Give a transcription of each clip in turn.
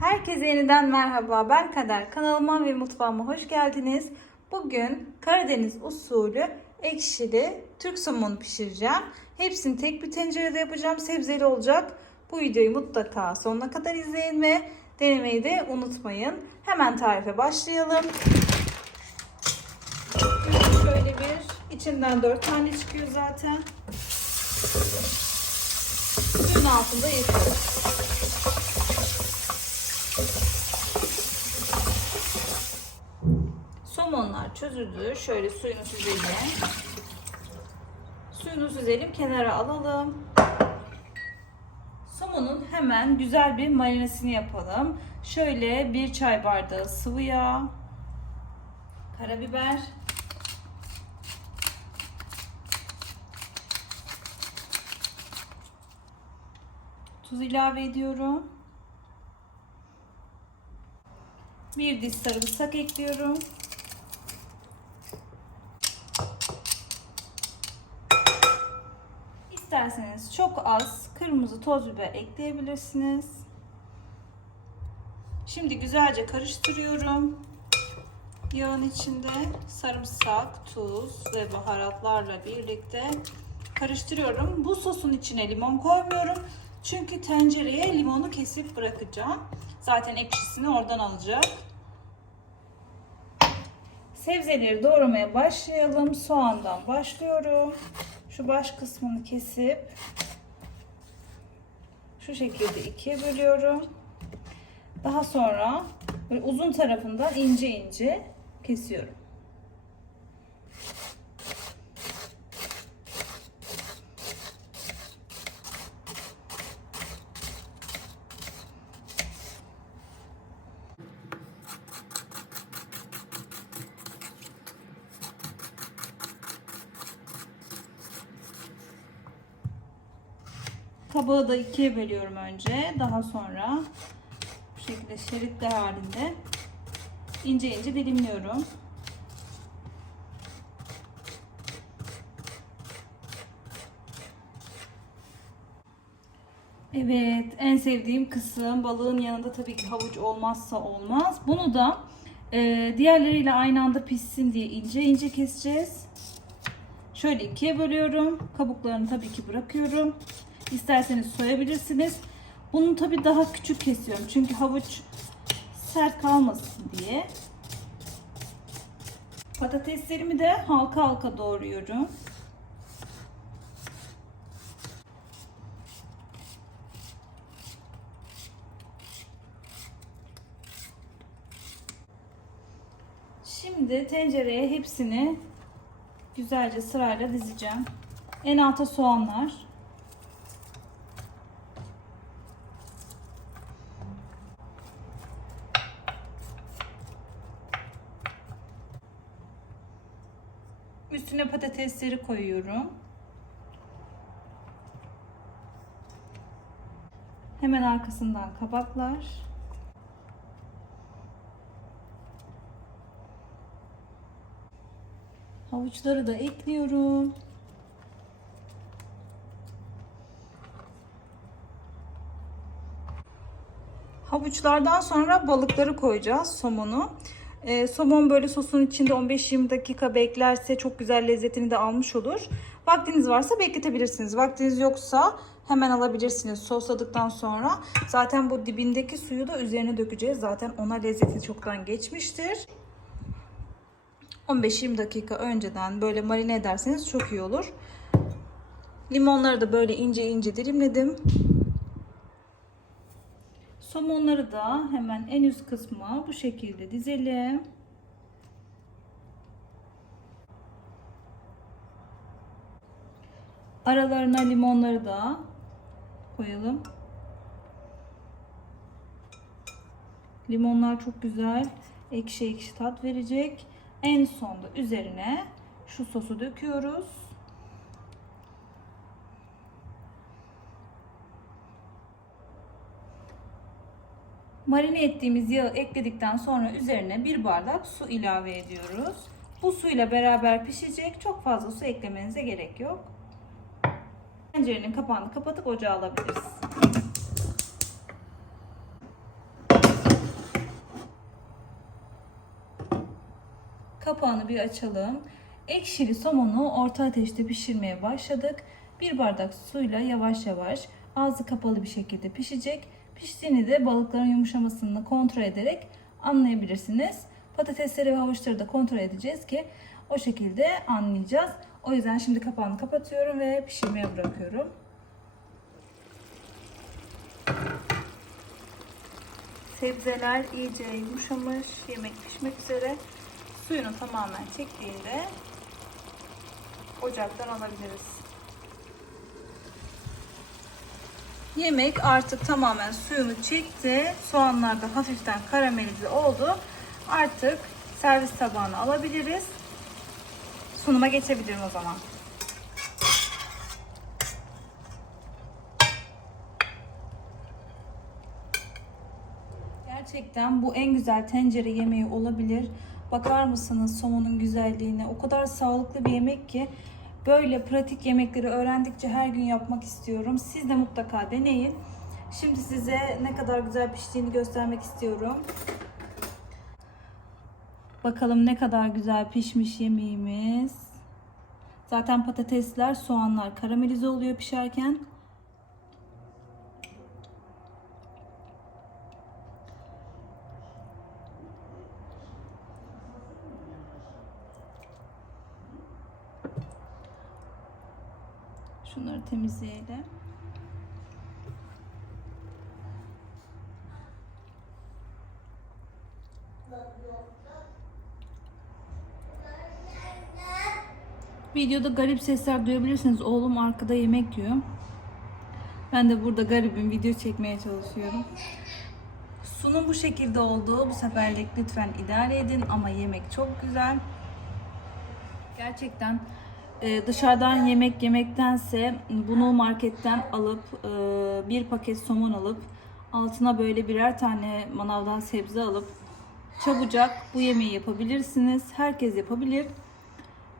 Herkese yeniden merhaba. Ben Kader. Kanalıma ve mutfağıma hoş geldiniz. Bugün Karadeniz usulü ekşili Türk somonu pişireceğim. Hepsini tek bir tencerede yapacağım. Sebzeli olacak. Bu videoyu mutlaka sonuna kadar izleyin ve denemeyi de unutmayın. Hemen tarife başlayalım. Bir içinden 4 tane çıkıyor zaten. Suyun altında yıkıyoruz. Somonlar çözüldü. Şöyle suyunu süzelim. Suyunu süzelim. Kenara alalım. Somonun hemen güzel bir marinesini yapalım. Şöyle bir çay bardağı sıvı yağ. Karabiber. Tuz ilave ediyorum. Bir diş sarımsak ekliyorum. İsterseniz çok az kırmızı toz biber ekleyebilirsiniz. Şimdi güzelce karıştırıyorum. Yağın içinde sarımsak, tuz ve baharatlarla birlikte karıştırıyorum. Bu sosun içine limon koymuyorum. Çünkü tencereye limonu kesip bırakacağım. Zaten ekşisini oradan alacak. Sebzeleri doğramaya başlayalım. Soğandan başlıyorum. Şu baş kısmını kesip şu şekilde ikiye bölüyorum. Daha sonra böyle uzun tarafından ince ince kesiyorum. Kabağı da ikiye bölüyorum önce. Daha sonra bu şekilde şeritler halinde ince ince dilimliyorum. Evet, en sevdiğim kısım balığın yanında tabii ki havuç olmazsa olmaz. Bunu da e, diğerleriyle aynı anda pişsin diye ince ince keseceğiz. Şöyle ikiye bölüyorum. Kabuklarını tabii ki bırakıyorum. İsterseniz soyabilirsiniz. Bunu tabii daha küçük kesiyorum. Çünkü havuç sert kalmasın diye. Patateslerimi de halka halka doğruyorum. Şimdi tencereye hepsini güzelce sırayla dizeceğim. En alta soğanlar. Üstüne patatesleri koyuyorum. Hemen arkasından kabaklar. Havuçları da ekliyorum. Havuçlardan sonra balıkları koyacağız, somonu. Ee, somon böyle sosun içinde 15-20 dakika beklerse çok güzel lezzetini de almış olur. Vaktiniz varsa bekletebilirsiniz. Vaktiniz yoksa hemen alabilirsiniz sosladıktan sonra. Zaten bu dibindeki suyu da üzerine dökeceğiz. Zaten ona lezzeti çoktan geçmiştir. 15-20 dakika önceden böyle marine ederseniz çok iyi olur. Limonları da böyle ince ince dilimledim. Somonları da hemen en üst kısma bu şekilde dizelim. Aralarına limonları da koyalım. Limonlar çok güzel ekşi ekşi tat verecek. En sonda üzerine şu sosu döküyoruz. Marine ettiğimiz yağı ekledikten sonra üzerine bir bardak su ilave ediyoruz. Bu suyla beraber pişecek. Çok fazla su eklemenize gerek yok. Tencerenin kapağını kapatıp ocağa alabiliriz. Kapağını bir açalım. Ekşili somonu orta ateşte pişirmeye başladık. Bir bardak suyla yavaş yavaş ağzı kapalı bir şekilde pişecek. Piştiğini de balıkların yumuşamasını kontrol ederek anlayabilirsiniz. Patatesleri ve havuçları da kontrol edeceğiz ki o şekilde anlayacağız. O yüzden şimdi kapağını kapatıyorum ve pişirmeye bırakıyorum. Sebzeler iyice yumuşamış, yemek pişmek üzere. Suyunu tamamen çektiğinde ocaktan alabiliriz. Yemek artık tamamen suyunu çekti. Soğanlar da hafiften karamelize oldu. Artık servis tabağına alabiliriz. Sunuma geçebilirim o zaman. Gerçekten bu en güzel tencere yemeği olabilir. Bakar mısınız somonun güzelliğine? O kadar sağlıklı bir yemek ki böyle pratik yemekleri öğrendikçe her gün yapmak istiyorum. Siz de mutlaka deneyin. Şimdi size ne kadar güzel piştiğini göstermek istiyorum. Bakalım ne kadar güzel pişmiş yemeğimiz. Zaten patatesler, soğanlar karamelize oluyor pişerken. Şunları temizleyelim. Videoda garip sesler duyabilirsiniz. Oğlum arkada yemek yiyor. Ben de burada garibim video çekmeye çalışıyorum. Sunum bu şekilde oldu. Bu seferlik lütfen idare edin ama yemek çok güzel. Gerçekten e, dışarıdan yemek yemektense bunu marketten alıp e, bir paket somon alıp altına böyle birer tane manavdan sebze alıp çabucak bu yemeği yapabilirsiniz. Herkes yapabilir.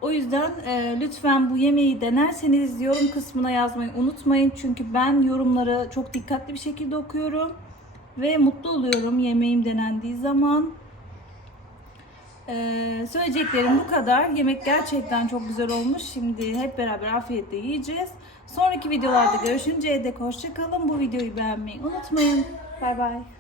O yüzden e, lütfen bu yemeği denerseniz yorum kısmına yazmayı unutmayın. Çünkü ben yorumları çok dikkatli bir şekilde okuyorum. Ve mutlu oluyorum yemeğim denendiği zaman. Ee, söyleyeceklerim bu kadar. Yemek gerçekten çok güzel olmuş. Şimdi hep beraber afiyetle yiyeceğiz. Sonraki videolarda görüşünceye dek hoşçakalın. Bu videoyu beğenmeyi unutmayın. Bay bay.